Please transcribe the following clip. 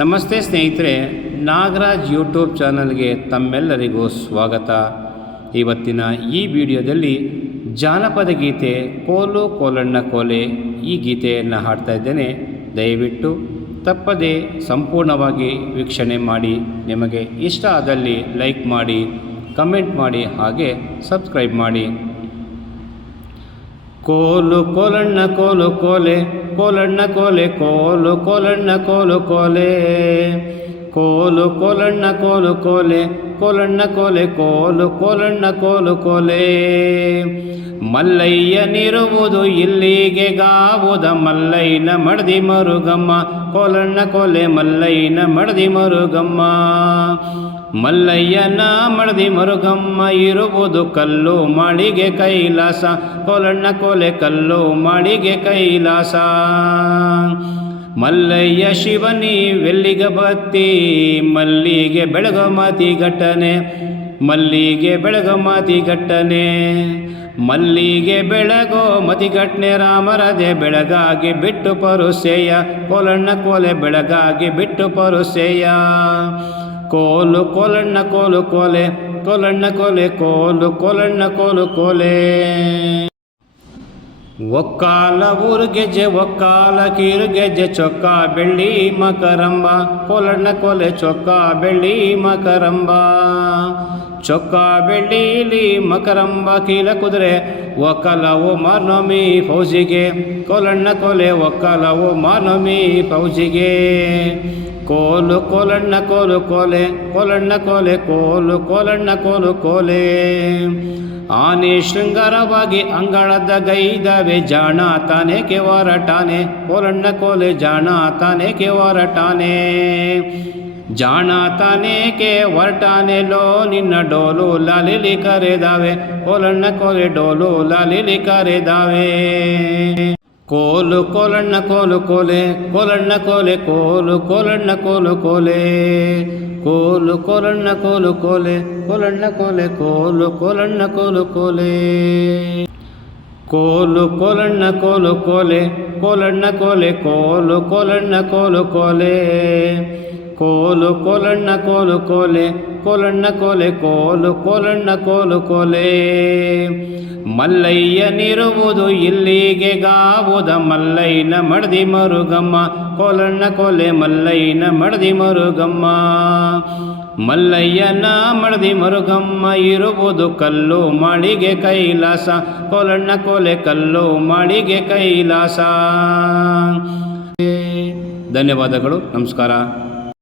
ನಮಸ್ತೆ ಸ್ನೇಹಿತರೆ, ನಾಗರಾಜ್ ಯೂಟ್ಯೂಬ್ ಚಾನಲ್ಗೆ ತಮ್ಮೆಲ್ಲರಿಗೂ ಸ್ವಾಗತ. ಇವತ್ತಿನ ಈ ವಿಡಿಯೋದಲ್ಲಿ ಜಾನಪದ ಗೀತೆ ಕೋಲು ಕೋಲಣ್ಣ ಕೋಲೆ ಈ ಗೀತೆಯನ್ನು ಹಾಡ್ತಾ ಇದ್ದೇನೆ. ದಯವಿಟ್ಟು ತಪ್ಪದೆ ಸಂಪೂರ್ಣವಾಗಿ ವೀಕ್ಷಣೆ ಮಾಡಿ. ನಿಮಗೆ ಇಷ್ಟ ಆದಲ್ಲಿ ಲೈಕ್ ಮಾಡಿ, ಕಮೆಂಟ್ ಮಾಡಿ, ಹಾಗೆ ಸಬ್ಸ್ಕ್ರೈಬ್ ಮಾಡಿ. ಕೋಲು ಕೋಲಣ್ಣ ಕೋಲು ಕೋಲೆ ಕೋಲಣ್ಣ ಕೋಲೆ ಕೋಲು ಕೋಲಣ್ಣ ಕೋಲು ಕೋಲೆ ಕೋಲು ಕೋಲಣ್ಣ ಕೋಲು ಕೋಲೆ, ಕೋಲಣ್ಣ ಕೋಲೆ, ಕೋಲು ಕೋಲಣ್ಣ ಕೋಲು ಕೋಲೆ. ಮಲ್ಲಯ್ಯನಿರುವುದು ಇಲ್ಲಿಗೆ ಗಾವುದ, ಮಲ್ಲಯ್ಯನ ಮಡದಿ ಮರುಗಮ್ಮ. ಕೋಲಣ್ಣ ಕೋಲೆ, ಮಲ್ಲಯ್ಯನ ಮಡದಿ ಮರುಗಮ್ಮ. ಮಲ್ಲಯ್ಯನ ಮಡದಿ ಮರುಗಮ್ಮ, ಇರುವುದು ಕಲ್ಲು ಮಾಳಿಗೆ ಕೈಲಾಸ. ಕೋಲಣ್ಣ ಕೋಲೆ, ಕಲ್ಲು ಮಾಳಿಗೆ ಕೈಲಾಸ. ಮಲ್ಲಯ್ಯ ಶಿವನಿ ವೆಲ್ಲಿಗ ಬತ್ತಿ ಮಲ್ಲಿಗೆ ಬೆಳಗ ಮಾತಿ ಘಟನೆ ಮಲ್ಲಿಗೆ ಬೆಳಗ ಮಾತಿ ಘಟನೆ ಮಲ್ಲಿಗೆ ಬೆಳಗೋ ರಾಮ ರಾಮರದೆ ಬೆಳಗಾಗಿ ಬಿಟ್ಟು ಪರುಸೆಯ, ಕೋಲಣ್ಣ ಕೋಲೆ ಬೆಳಗಾಗಿ ಬಿಟ್ಟು ಪರುಸೆಯ. ಕೋಲು ಕೋಲಣ್ಣ ಕೋಲು ಕೋಲೆ, ಕೋಲಣ್ಣ ಕೋಲೆ, ಕೋಲು ಕೋಲಣ್ಣ ಕೋಲು ಕೋಲೆ. ಒಕ್ಕಾಲ ಊರು ಗೆಜ್ಜೆ ಒಕ್ಕಾಲ ಕೀರು ಗೆಜ್ಜೆ ಚೊಕ್ಕ ಬೆಳ್ಳಿ ಮಕರಂಬ ಕೊಲಣ್ಣ ಕೋಲೆ ಚೊಕ್ಕ ಬೆಳ್ಳಿ ಮಕರಂಬ. ಚೊಕ್ಕ ಬೆಳ್ಳಿಲಿ ಮಕರಂಬ ಕೀಲ ಕುದುರೆ, ಒಕ್ಕಲವು ಮಾರ್ನೊಮಿ ಫೌಜಿಗೆ. ಕೋಲಣ್ಣ ಕೋಲೆ, ಒಕ್ಕಲವು ಮಾರ್ನೊಮಿ ಫೌಜಿಗೆ. ಕೋಲು ಕೋಲಣ್ಣ ಕೋಲು ಕೋಲೆ, ಕೋಲಣ್ಣ ಕೋಲೆ, ಕೋಲು ಕೋಲಣ್ಣ ಕೋಲು ಕೋಲೆ. ಆನೆ ಶೃಂಗಾರವಾಗಿ ಅಂಗಳದ ಗೈದವೆ, ಜಾಣ ತಾನೆ ಕೆವಾರಟಾನೆ ಕೋಲಣ್ಣ ಕೋಲೆ, ಜಾಣ ತಾನೆ ಕೆವಾರಟಾನೆ ಜಾಣ ತಾನೆ ಕೆ ಹೊರಟಾನೆ ಲೋ ನಿನ್ನ ಡೋಲು ಲಾಲಿಲಿ ಕರೆದಾವೆ, ಕೋಲಣ್ಣ ಕೋಲೆ ಡೋಲು ಲಾಲಿಲಿ ಕರೆದಾವೆ. ಕೋಲು ಕೋಲಣ್ಣ ಕೋಲು ಕೋಲೆ, ಕೋಲಣ್ಣ ಕೋಲೆ ಕೋಲು, ಕೋಲಣ್ಣ ಕೋಲು ಕೋಲೆ. ಕೋಲು ಕೋಲಣ್ಣ ಕೋಲು ಕೋಲೆ, ಕೋಲಣ್ಣ ಕೋಲೆ ಕೋಲು, ಕೋಲಣ್ಣ ಕೋಲು ಕೋಲೆ. ಕೋಲು ಕೋಲಣ್ಣ ಕೋಲು ಕೋಲೆ, ಕೋಲಣ್ಣ ಕೋಲೆ ಕೋಲು, ಕೋಲಣ್ಣ ಕೋಲು ಕೋಲೆ. ಕೋಲು ಕೋಲಣ್ಣ ಕೋಲು ಕೋಲೆ, ಕೋಲಣ್ಣ ಕೋಲೆ, ಕೋಲು ಕೋಲಣ್ಣ ಕೋಲು ಕೋಲೆ. ಮಲ್ಲಯ್ಯನಿರುವುದು ಇಲ್ಲಿಗೆ ಗಾವುದ, ಮಲ್ಲಯ್ಯನ ಮಡದಿ ಮರುಗಮ್ಮ. ಕೋಲಣ್ಣ ಕೋಲೆ, ಮಲ್ಲಯ್ಯನ ಮಡದಿ ಮರುಗಮ್ಮ. ಮಲ್ಲಯ್ಯನ ಮಡದಿ ಮರುಗಮ್ಮ, ಇರುವುದು ಕಲ್ಲು ಮಾಳಿಗೆ ಕೈಲಾಸ. ಕೋಲಣ್ಣ ಕೋಲೆ, ಕಲ್ಲು ಮಾಳಿಗೆ ಕೈಲಾಸ. ಧನ್ಯವಾದಗಳು, ನಮಸ್ಕಾರ.